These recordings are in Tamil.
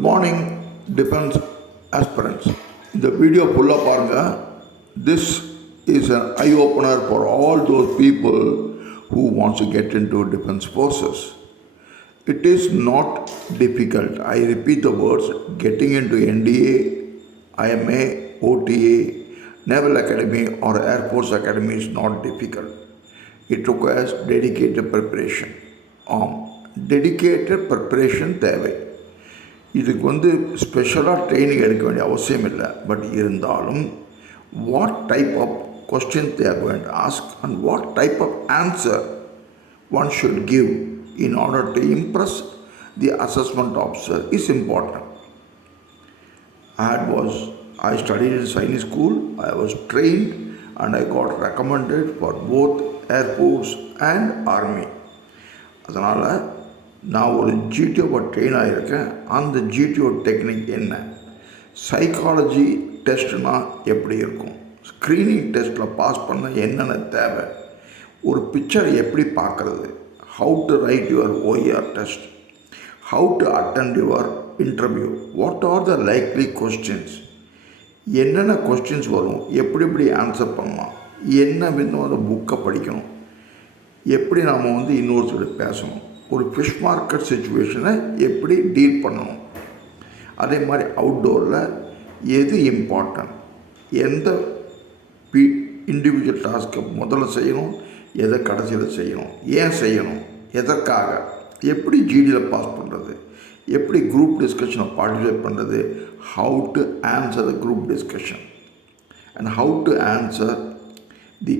Good morning, defense aspirants. The video full of paranga. This is an eye-opener for all those people who want to get into defense forces. It is not difficult. I repeat the words: getting into NDA, IMA, OTA, Naval Academy or Air Force Academy is not difficult. It requires dedicated preparation. Dedicated preparation தேவை. இதுக்கு ஸ்பெஷலாக ட்ரைனிங் எடுக்க வேண்டிய அவசியம் இல்லை. பட் இருந்தாலும் what type of question they are going to ask and what type of answer one should give in order to impress the assessment officer is important. I studied in Sainik school, I was trained and I got recommended for both Air Force and Army. அதனால் நான் ஒரு ஜிடிஓ ட்ரெயின் ஆகியிருக்கேன். அந்த ஜிடிஓ டெக்னிக் என்ன, சைக்காலஜி டெஸ்ட்னா எப்படி இருக்கும், ஸ்க்ரீனிங் டெஸ்ட்டில் பாஸ் பண்ண என்னென்ன தேவை, ஒரு பிக்சரை எப்படி பார்க்குறது, how to write your OER test, how to attend your interview, what are the likely questions, என்னென்ன கொஸ்டின்ஸ் வரும், எப்படி ஆன்சர் பண்ணலாம், என்ன விதமான புக்கை படிக்கணும், எப்படி நாம் இன்னொருத்தர் பேசணும், ஒரு ஃபிஷ் மார்க்கெட் சுச்சுவேஷனை எப்படி டீல் பண்ணணும், அதே மாதிரி அவுட்டோரில் எது இம்பார்ட்டன்ட், எந்த இண்டிவிஜுவல் டாஸ்க்கை முதல்ல செய்யணும், எதை கடைசியில் செய்யணும், ஏன் செய்யணும், எதற்காக, எப்படி ஜிடியில் பாஸ் பண்ணுறது, எப்படி குரூப் டிஸ்கஷனை பார்ட்டிசிபேட் பண்ணுறது, how to answer the group discussion and how to answer the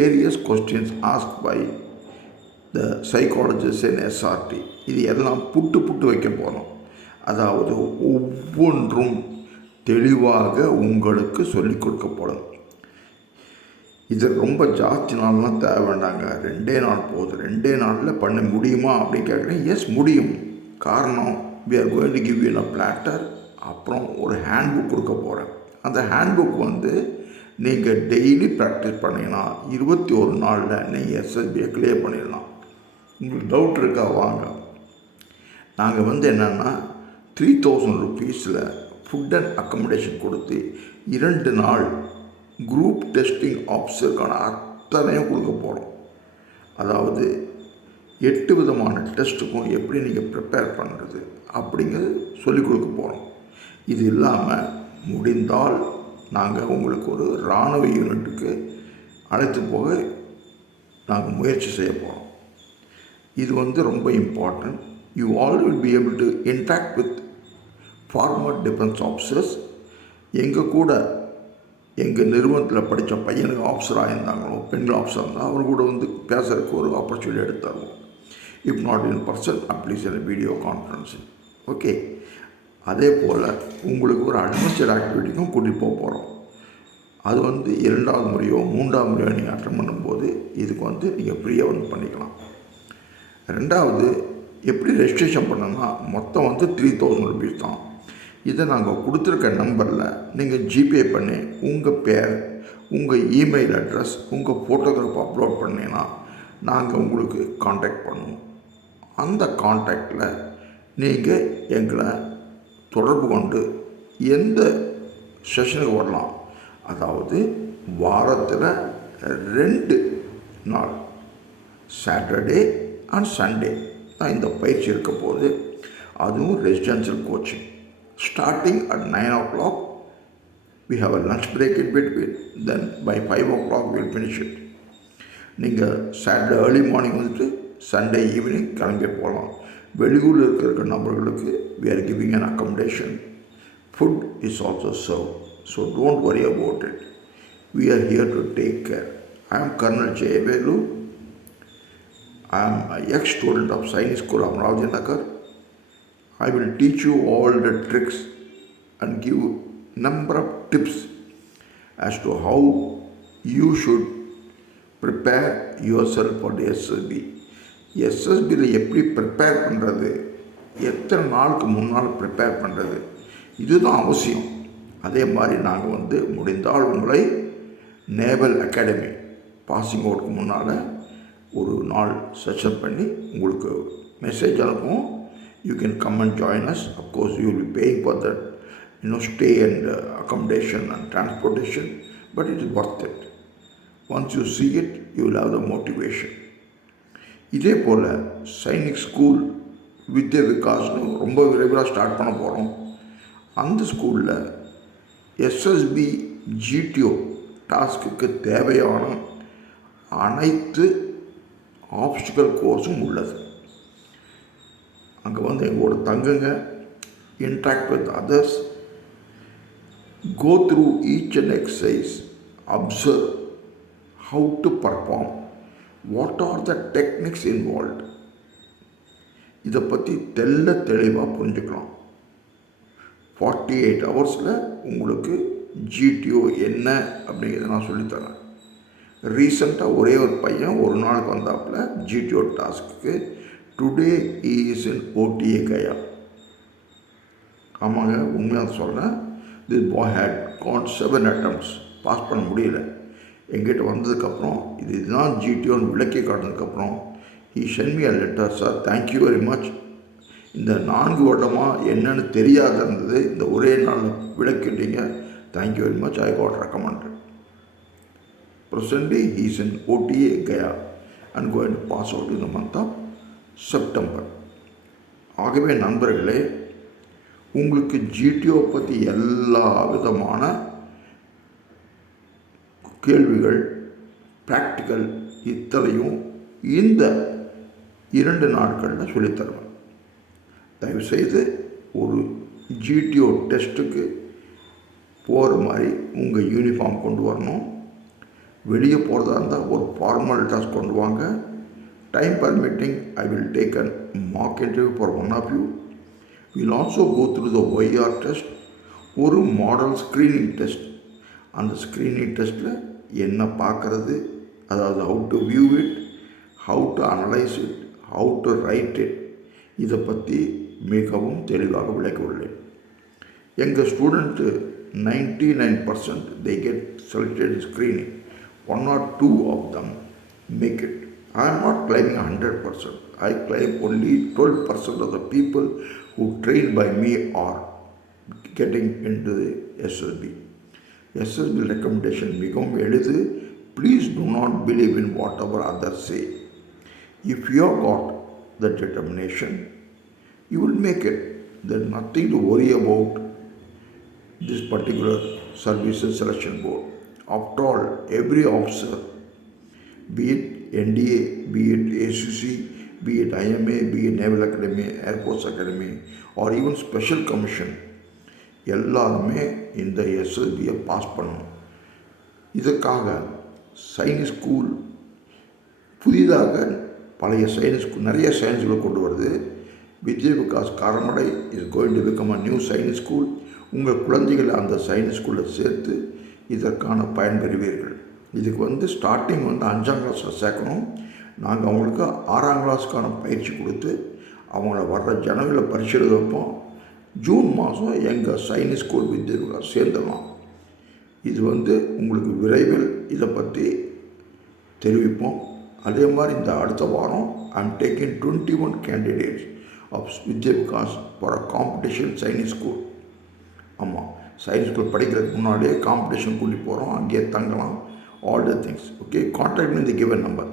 various questions ask by the psychologist in SRT. இது எல்லாம் புட்டு வைக்க போகிறோம். அதாவது ஒவ்வொன்றும் தெளிவாக உங்களுக்கு சொல்லிக் கொடுக்கப்படும். இது ரொம்ப ஜாஸ்தி நாள்லாம் தேவை வேண்டாங்க, 2 நாள் போகுது. 2 நாளில் பண்ண முடியுமா அப்படின்னு கேட்குறேன். எஸ், முடியும். காரணம், we are going to give you a platter. அப்புறம் ஒரு ஹேண்ட்புக் கொடுக்க போகிறேன். அந்த ஹேண்ட்புக் நீங்கள் டெய்லி ப்ராக்டிஸ் பண்ணிங்கன்னா 21 நாளில் நீங்கள் எஸ்எஸ்பியை கிளியர் பண்ணிடலாம். உங்களுக்கு டவுட் இருக்கா? வாங்க. நாங்கள் என்னென்னா 3000 rupees ஃபுட் அண்ட் அக்கமடேஷன் கொடுத்து 2 நாள் குரூப் டெஸ்டிங் ஆஃபீஸருக்கான அத்தனையும் கொடுக்க போகிறோம். அதாவது 8 விதமான டெஸ்ட்டுக்கும் எப்படி நீங்கள் ப்ரிப்பேர் பண்ணுறது அப்படிங்கிறது சொல்லிக் கொடுக்க போகிறோம். இது இல்லாமல் முடிந்தால் நாங்கள் உங்களுக்கு ஒரு இராணுவ யூனிட்டுக்கு அழைத்து போக நாங்கள் முயற்சி செய்ய போகிறோம். இது ரொம்ப important. You all will be able to interact with former defence officers. எங்கள் நிறுவனத்தில் படித்த பையனுக்கு ஆஃபீஸராக இருந்தாங்களோ, பெண்கள் ஆஃபீஸராக இருந்தால் அவர் கூட பேசுறதுக்கு ஒரு ஆப்பர்ச்சுனிட்டி எடுத்து தருவோம். If not in person, at least in video conferencing. Okay. அதே போல் உங்களுக்கு ஒரு அட்வென்ச்சர் ஆக்டிவிட்டிக்கும் கூட்டிகிட்டு போகிறோம். அது 2வது முறையோ 3வது முறையோ நீங்கள் அட்டன் பண்ணும்போது இதுக்கு நீங்கள் ஃப்ரீயாக பண்ணிக்கலாம். 2வது, எப்படி ரெஜிஸ்ட்ரேஷன் பண்ணணும்னா மொத்தம் 3000 rupees தான். இதை நாங்கள் கொடுத்துருக்க நம்பரில் நீங்கள் ஜிபே பண்ணி உங்கள் பேர், உங்கள் இமெயில் அட்ரஸ், உங்கள் ஃபோட்டோகிராஃப் அப்லோட் பண்ணிங்கன்னா நாங்கள் உங்களுக்கு காண்டாக்ட் பண்ணுவோம். அந்த காண்டாக்டில் நீங்கள் எங்களை தொடர்பு கொண்டு எந்த செஷனுக்கு வரலாம். அதாவது வாரத்தில் 2 நாள், சாட்டர்டே அண்ட் சண்டே தான் இந்த பயிற்சி இருக்க போது. அதுவும் residential coaching. Starting at 9 o'clock, we have a lunch break in between. Then by 5 o'clock we will finish it. நீங்கள் Saturday early morning Sunday evening கிளம்பி போகலாம். வெளியூரில் இருக்கிற நபர்களுக்கு we are giving an accommodation. Food is also served. So don't worry about it. We are here to take care. I am Colonel Jayavelu. I am an ex-student of Sainik School, Amravati Nagar. I will teach you all the tricks and give number of tips as to how you should prepare yourself for the SSB. SSBயில் எப்படி ப்ரிப்பேர் பண்ணுறது, எத்தனை நாளுக்கு முன்னால் ப்ரிப்பேர் பண்ணுறது, இதுதான் அவசியம். அதே மாதிரி நாங்கள் முடிந்தால் உங்களை நேவல் அகாடமி பாசிங் அவுட்டுக்கு முன்னால் ஒரு நாள் செஷன் பண்ணி உங்களுக்கு மெசேஜ் அனுப்புவோம். You can come and join us. Of course, you will be paying for that, stay and accommodation and transportation, but it is worth it. Once you see it, you will have the motivation. இதே போல் சைனிக் ஸ்கூல் வித்யா விகாஸ்னு ரொம்ப விரைவில் ஸ்டார்ட் பண்ண போகிறோம். அந்த ஸ்கூலில் எஸ்எஸ்பி ஜிடிஓ டாஸ்க்கு தேவையான அனைத்து ஆப்ஸ்டிக்கல் கோர்ஸும் உள்ளது. அங்கே வந்து எங்களோட தங்குங்க, interact with others, go through each and exercise, observe how to perform, what are the techniques involved. இதை பற்றி தெளிவாக புரிஞ்சுக்கலாம். 48 ஹவர்ஸில் உங்களுக்கு ஜிடிஓ என்ன அப்படிங்கிறத நான் சொல்லித்தரேன். ரீசெண்டாக ஒரே ஒரு பையன் ஒரு நாளுக்கு வந்தாப்புல ஜிடிஓ டாஸ்க்கு. டுடே இஸ் இன் ஓடிஏ கயா. ஆமாங்க, உண்மையாக சொல்கிறேன். This boy had got 7 attempts, pass பண்ண முடியல. எங்கிட்ட வந்ததுக்கப்புறம் இதுதான் ஜிடிஓன்னு விளக்கி காட்டினதுக்கப்புறம் he sent me a letter, sir thank you very much. இந்த 4 வருடமாக என்னென்னு தெரியாத இருந்தது, இந்த ஒரே நாளில் விளக்கிட்டீங்க, thank you very much, I got recommended. Presently he is in OTA Gaya and going to pass out in the month of September. ஆகவே நண்பர்களே, உங்களுக்கு ஜிடிஓ பற்றி எல்லா விதமான கேள்விகள், ப்ராக்டிக்கல் இத்தனையும் இந்த 2 நாட்களில் சொல்லித்தருவேன். தயவுசெய்து ஒரு ஜிடிஓ டெஸ்ட்டுக்கு போகிற மாதிரி உங்கள் யூனிஃபார்ம் கொண்டு வரணும். வெளியே போகிறதா இருந்தால் ஒரு ஃபார்மல் ட்ரெஸ் கொண்டு வாங்க. Time permitting, I will take a mock interview for one of you. We will also go through the OER test, ஒரு மாடல் ஸ்க்ரீனிங் டெஸ்ட். அந்த ஸ்க்ரீனிங் டெஸ்ட்டில் என்ன பார்க்குறது, அதாவது how to view it, how to analyze it, how to write it, இதை பற்றி மிகவும் தெளிவாக விளக்கி உள்ளேன். எங்கள் student 99% they get selected in screening. 1 or 2 of them make it. I am not claiming 100%. I claim only 12% of the people who trained by me are getting into the SSB. SSB recommendation மிகவும் எளிது. Please do not believe in whatever others say. If you have got the determination, you will make it. There is nothing to worry about this particular services selection board. After all, every officer, be it NDA, be it ACC, be it IMA, be it Naval Academy, Air Force Academy, or even Special Commission, எல்லாருமே இந்த எஸ்எஸ்பியை பாஸ் பண்ணணும். இதுக்காக சைனிக் ஸ்கூல் புதிதாக பழைய சைனிக் ஸ்கூல் நிறைய சயின்ஸ்களை கொண்டு வருது. Vidya Vikas Karamadai is going to become a new Sainik school. உங்கள் குழந்தைகளை அந்த சைனிக் ஸ்கூலில் சேர்த்து இதற்கான பயன்பெறுவீர்கள். இதுக்கு வந்து ஸ்டார்டிங் வந்து 5ஆம் கிளாஸில் சேர்க்கணும். நாங்கள் அவங்களுக்கு 6ஆம் கிளாஸுக்கான பயிற்சி கொடுத்து அவங்கள வர்ற ஜனவரியில் பரீட்சை எழுத வைப்போம். ஜூன் மாதம் எங்கள் சைனிக் ஸ்கூல் வித்யா விகாஸ் சேர்ந்துடலாம். இது வந்து உங்களுக்கு விரைவில் இதை பற்றி தெரிவிப்போம். அதே மாதிரி இந்த அடுத்த வாரம் I am taking 21 candidates of Vidya Vikas for a competition Sainik school. ஆமாம், சயின்ஸ் ஸ்கூல் படிக்கிறதுக்கு முன்னாடியே காம்படிஷன் கூட்டி போகிறோம். அங்கேயே தங்கலாம். All the things. Okay, contact me the given number.